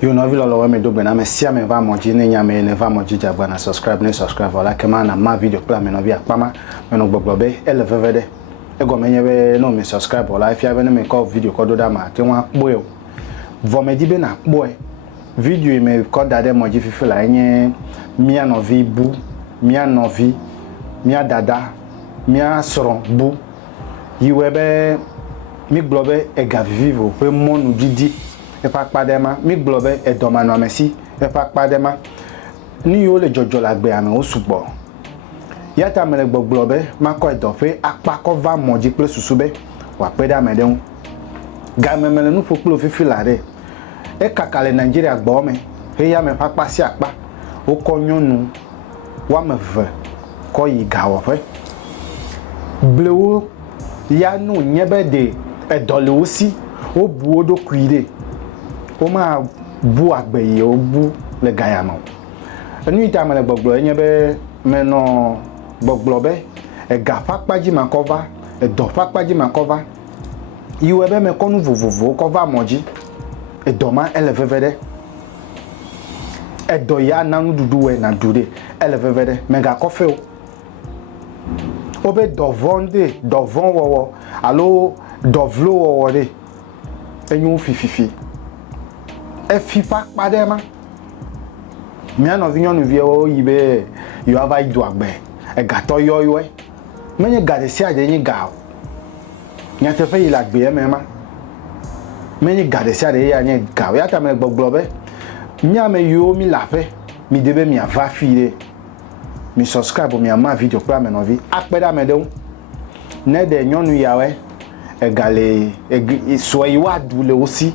You know vilo me do bena me sia me va moji ne nya me ne va moji jagba na subscribe wala kema na ma video plan me no bi akpama me no gbogbobe elevevede ego me nyebe no me subscribe wala if ya be me call video ko do da ma te wa kpo e vo me di be na kpo e video me ko da de moji fifi la nye mia no vi bu mia no vi mia dada mia soron bu yiwebe mi globe e ga vivo pe monu didi e pa padema mi globe e do manu amesi e pa padema ni yo le jojo la gbe ame o sugbo yata mele gboglobe ma ko e do fe apa ko va moji ple susube wa pe da meden ga memele nu foklo fifi la re e kakale Nigeria gbo me he ya me papa si apa o ko nyonu wa me ve ko yi ga wo fe blewo ya nu nyebe de e dole osi o bu odo kuire o ma bu agbeye o bu le gayama enu ita mele gbogbo enye be meno gbogbo be e ga fakpaji ma cover e do fakpaji ma cover iwe be me konu vovovo cover moji e do ma elevevede e do ya nanu dudu we na dude elevevede me ga kofe o be do vonde do von wowo alo do vlo wowo de enyu fififi e fifa padema mi ano vinyo nu vie o yibe yo ava idu agbe e gato yo e menye gade si ade yin ga nya te fe ila gbe mema menye gade si ade ya nya ga ya ta me gbogbo be nya me yo mi la fe mi debe mi ava fire mi subscribe mi ama video pra me no vi apeda me de ne de nyonu yawe e gale e so yi wa dule aussi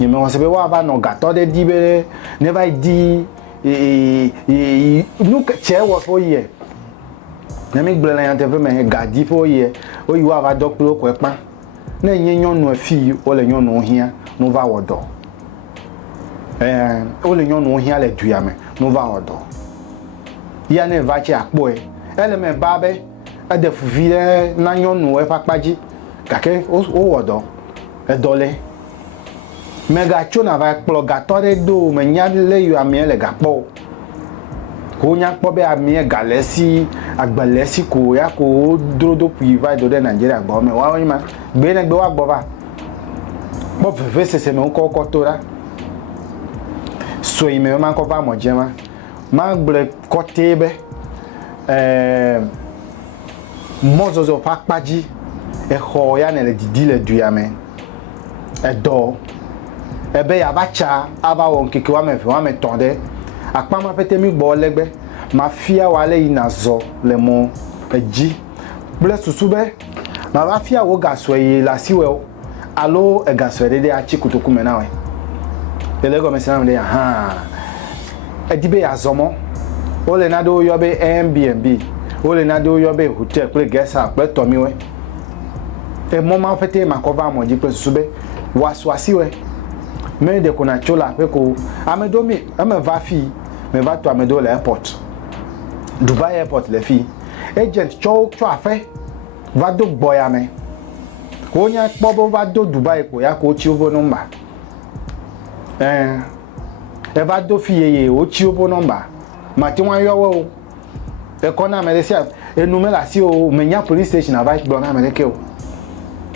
ni me won se be wa ba no gato de di be never di nu che wo fo ye na mi gbele yan te fe me ga di fo ye o yi wa ba doklo ko pa na yen nyonu afi o le nyonu hia no va wodo o le nyonu hia le duya me no va wodo ya ne va che akpo ele me ba be e de fuvire na nyonu e papaji kake o wodo e dole mega chona va plogatore do me nyale yo ami le gapo ko nya po be ami galesi agbalesi ko ya ko drodo priva do de Nigeria gbo me wa ma gbe ne gbe wa gbo ba bo fefe sese me ko ko tora so ime ma ko va mo jema ma gble ko tebe mozozo pakpaji e ho ya ne le didi le duyame e do ebe ya bacha aba won keke wa me tonde akpama pete mi gbo legbe ma fia wale inazo le mo eji ble susube ma ba fia wo gaso yi la siwe alo e gaso de achi kutoku me na we elego me sana de ha edibe ya zomo ole na do yo be Airbnb ole na do yo be hotel ple guest house ple tomi we e mo ma fete ma cover mo ji ple susube waswasiwe me de kona chola pe ko amedo mi ame va fi me va to amedo le airport Dubai airport le fi agent cho afe va do boya me ko nya pobo va do Dubai ko ya ko chi obo number e va do fi yeye o chi obo number ma ti won yo wo e ko na me le sia enu me la si o me nya police station ava gbo na me le ke o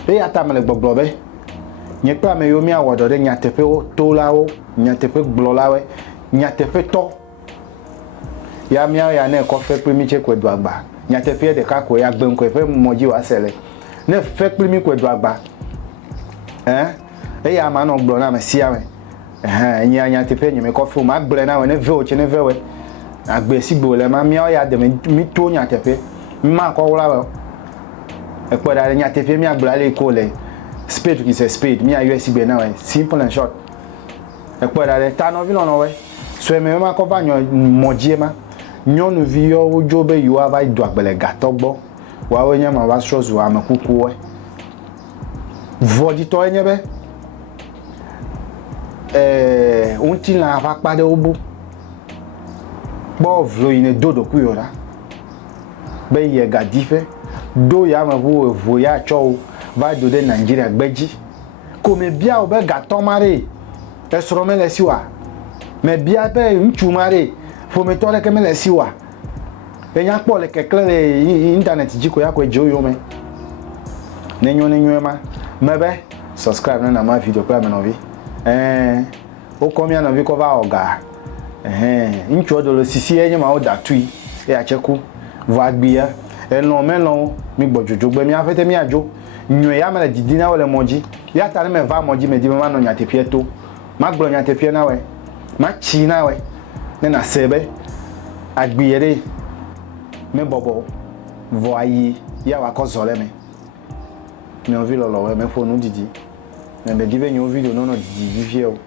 e ya ta me le gbogbo be nyepa me yo mi awodo de nyatepe o tolawo nyatepe glolawe nyatepe to ya mi ya na ko fe primi che kwedu agba nyatepe de ka ko ya gbe nko fe moji wa sele ne fe primi kwedu agba e ya ma no glo na me sia me nyatepe nyime ko fu ma gble na we ne ve o che ne ve we agbe sigbo le ma mi ya de mi to nyatepe ma ko wala we e ko da nyatepe mi agba le ko le spade is a spade me USB now simple and short e po da ta no vi no we so me ma ko va moji ma nyonu vi yo ojo be yo ava idu agbele gatogbo wa we nya ma wa strozu amakuku we vodi to enye be unti na va pade obu bo vlo ine dodo ku yo ra be ye gadife do ya ma vo ya cho va do de Nigeria gbeji ko me bia o be gaton mare e soro me le siwa me bia be nchumare fo me tole ke me le siwa enya kpo le kekle le internet jiko ya ko joyo me nenyo ma mebe subscribe na ma video kwa me no vi o komia no vi ko ba oga nchu odolo sisi enye ma o da tui e Achekwo vo agbia elon melon mi gbojojo gbe mi afete mi ajo nyo ya me le didi na wole moji ya tale me va moji me di me ma no nyate pieto ma gblo nyate pie na we ma chi na we na sebe agbiyere me bobo vo ayi ya wa ko zole me me ovi lolo we me fonu didi me give you video no didi vivie o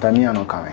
tami anokawe.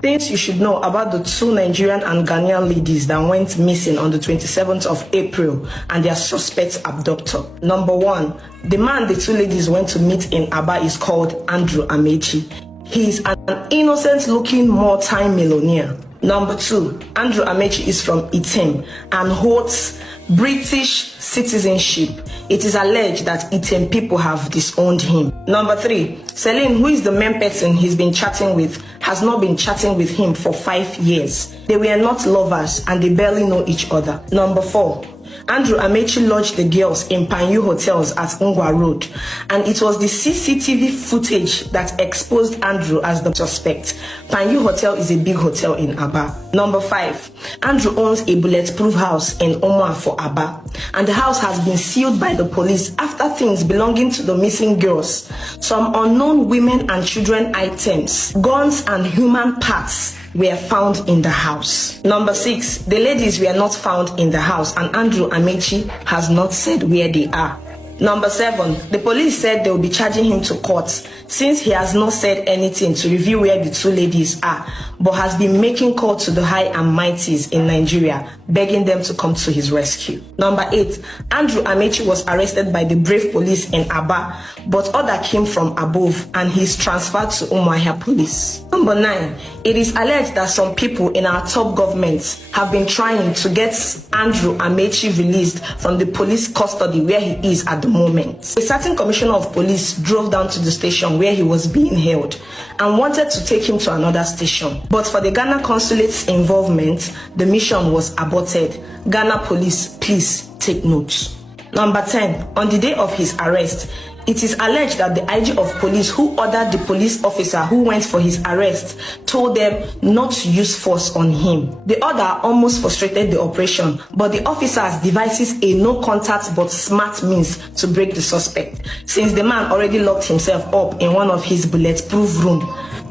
Things you should know about the two Nigerian and Ghanaian ladies that went missing on the 27th of April and their suspect abductor. Number 1, the man the two ladies went to meet in Aba is called Andrew Amechi. He is an innocent-looking multi-millionaire. Number 2, Andrew Amechi is from Item and holds British citizenship. It is alleged that Item people have disowned him. Number 3, Celine, who is the main person he's been chatting with, has not been chatting with him for 5 years. They were not lovers and they barely know each other. Number 4, Andrew Amechi lodged the girls in Panyu hotels at Ngwa Road, and it was the CCTV footage that exposed Andrew as the suspect. Panyu Hotel is a big hotel in Aba. Number 5, Andrew owns a bulletproof house in Omwa for Aba, and the house has been sealed by the police after things belonging to the missing girls, some unknown women and children items, guns and human parts were found in the house. Number 6, the ladies were not found in the house and Andrew Amechi has not said where they are. Number 7, the police said they will be charging him to court since he has not said anything to reveal where the two ladies are, but has been making calls to the high and mighties in Nigeria, begging them to come to his rescue. Number 8, Andrew Amechi was arrested by the brave police in Aba, but order came from above and he is transferred to Umuahia police. Number 9, it is alleged that some people in our top government have been trying to get Andrew Amechi released from the police custody where he is at the moment. A certain commissioner of police drove down to the station where he was being held and wanted to take him to another station. But for the Ghana consulate's involvement, the mission was aborted. Ghana police, please take note. Number 10, on the day of his arrest, it is alleged that the IG of police who ordered the police officer who went for his arrest told them not to use force on him. The order almost frustrated the operation, but the officers devises a no contact but smart means to break the suspect, since the man already locked himself up in one of his bulletproof rooms.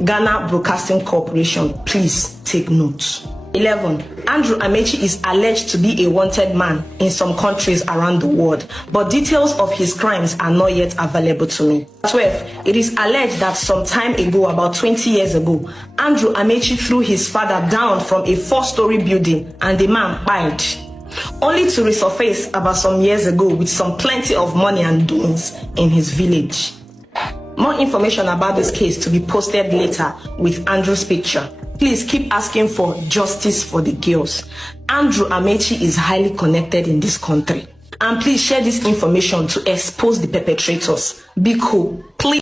Ghana Broadcasting Corporation, please take note. 11. Andrew Amechi is alleged to be a wanted man in some countries around the world, but details of his crimes are not yet available to me. 12. It is alleged that some time ago, about 20 years ago, Andrew Amechi threw his father down from a 4-story building and the man died, only to resurface about some years ago with some plenty of money and doings in his village. More information about this case to be posted later with Andrew's picture. Please keep asking for justice for the girls. Andrew Amechi is highly connected in this country. And please share this information to expose the perpetrators. Be cool. Please.